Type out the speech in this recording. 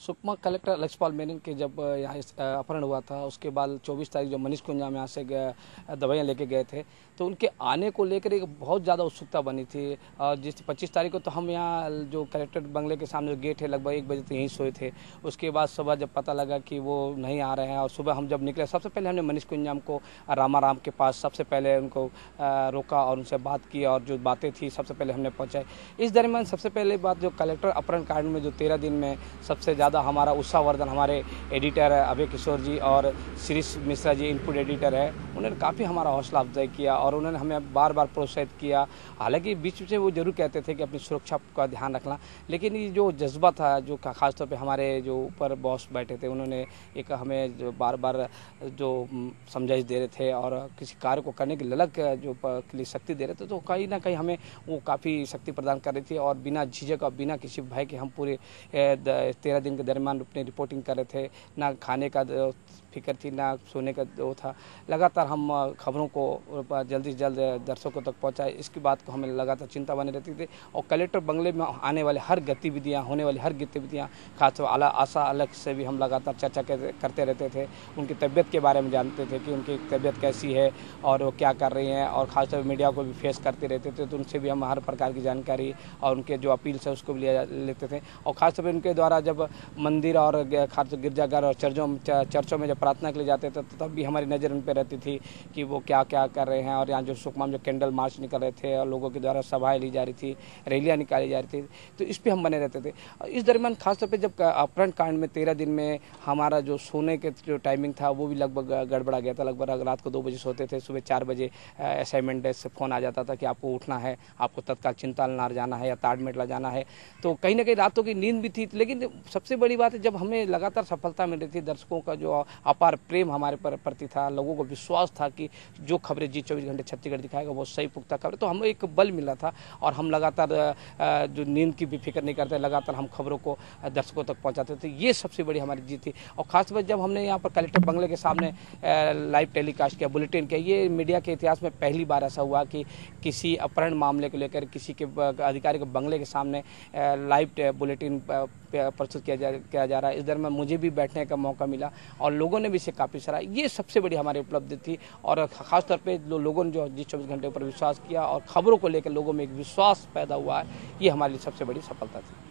Sukma collector लक्षपाल Menon के जब यहाँ अपहरण हुआ था, उसके बाद 24 तारीख जो मनीष कुंजाम यहाँ से दवाइयाँ लेके गए थे, तो उनके आने को लेकर एक बहुत ज़्यादा उत्सुकता बनी थी। जिस 25 तारीख को तो हम यहाँ जो कलेक्टर बंगले के सामने जो गेट है लगभग 1 बजे तक यहीं सोए थे। उसके बाद सुबह जब पता लगा कि वो नहीं आ रहे हैं और सुबह हम जब निकले, सबसे पहले हमने मनीष कुंजाम को रामाराम के पास सबसे पहले उनको रोका और उनसे बात की और जो बातें थी सबसे पहले हमने पहुँचाई। इस दरमियान सबसे पहले बात जो कलेक्टर अपहरण कांड में जो 13 दिन में सबसे ज़्यादा हमारा उत्साहवर्धन हमारे एडिटर अभय किशोर जी और शिरीष मिश्रा जी इनपुट एडिटर है, उन्होंने काफ़ी हमारा हौसला अफजाई किया और उन्होंने हमें बार बार प्रोत्साहित किया। हालांकि बीच में वो जरूर कहते थे कि अपनी सुरक्षा का ध्यान रखना, लेकिन ये जो जज्बा था, जो खासतौर पे हमारे जो ऊपर बॉस बैठे थे, उन्होंने एक हमें जो बार बार जो समझाइश दे रहे थे और किसी कार्य को करने की ललक जो के लिए शक्ति दे रहे थे, तो कहीं ना कहीं हमें वो काफ़ी शक्ति प्रदान कर रही थी और बिना झिझक और बिना किसी भय के हम पूरे 13 दिन के दरमियान अपनी रिपोर्टिंग कर रहे थे। ना खाने का फिक्र थी, ना सोने का वो था। लगातार हम खबरों को जल्दी से जल्द दर्शकों तक पहुंचाए, इसकी बात को हमें लगातार चिंता बनी रहती थी। और कलेक्टर बंगले में आने वाले हर गतिविधियां, होने वाली हर गतिविधियां, खासतौर आशा अलग से भी हम लगातार चर्चा करते रहते थे। उनकी तबीयत के बारे में जानते थे कि उनकी तबीयत कैसी है और वो क्या कर रही हैं, और ख़ासतौर मीडिया को भी फेस करते रहते थे, तो उनसे भी हम हर प्रकार की जानकारी और उनके जो अपील्स है उसको भी लेते थे। और ख़ासतौर पर उनके द्वारा जब मंदिर और खास गिरजाघर और चर्चों में जब प्रार्थना के लिए जाते थे, तो तब भी हमारी नज़र उन पर रहती थी कि वो क्या क्या कर रहे हैं। और यहाँ जो सुकमा में जो कैंडल मार्च निकल रहे थे और लोगों के द्वारा सभाएं ली जा रही थी, रैलियाँ निकाली जा रही थी, तो इस पर हम बने रहते थे। इस दरमियान खासतौर पर जब अपहरण कांड में 13 दिन में हमारा जो सोने के जो टाइमिंग था वो भी लगभग गड़बड़ा गया था। लगभग रात को 2 बजे सोते थे, सुबह 4 बजे असाइनमेंट डेस्क से फ़ोन आ जाता था कि आपको उठना है, आपको तत्काल चिंतालनार जाना है या ताड़मेटला जाना है। तो कहीं ना कहीं रातों की नींद भी थी, लेकिन सबसे बड़ी बात है जब हमें लगातार सफलता मिल रही थी, दर्शकों का जो अपार प्रेम हमारे प्रति था, लोगों को विश्वास था कि जो खबरें जी 24 घंटे छत्तीसगढ़ दिखाएगा वो सही पुख्ता खबरें, तो हमें एक बल मिला था और हम लगातार जो नींद की भी फिक्र नहीं करते, लगातार हम खबरों को दर्शकों तक पहुंचाते थे। ये सबसे बड़ी हमारी जीत थी। और खासतौर जब हमने यहाँ पर कलेक्टर बंगले के सामने लाइव टेलीकास्ट किया, बुलेटिन किया, ये मीडिया के इतिहास में पहली बार ऐसा हुआ कि किसी अपहरण मामले को लेकर किसी के अधिकारी के बंगले के सामने लाइव बुलेटिन प्रस्तुत किया जा रहा है। इस दरमियान मुझे भी बैठने का मौका मिला और लोगों ने भी इसे काफ़ी सराहा। ये सबसे बड़ी हमारी उपलब्धि थी और ख़ासतौर पे लोगों ने जो जी 24 घंटे पर विश्वास किया और खबरों को लेकर लोगों में एक विश्वास पैदा हुआ है, ये हमारे लिए सबसे बड़ी सफलता थी।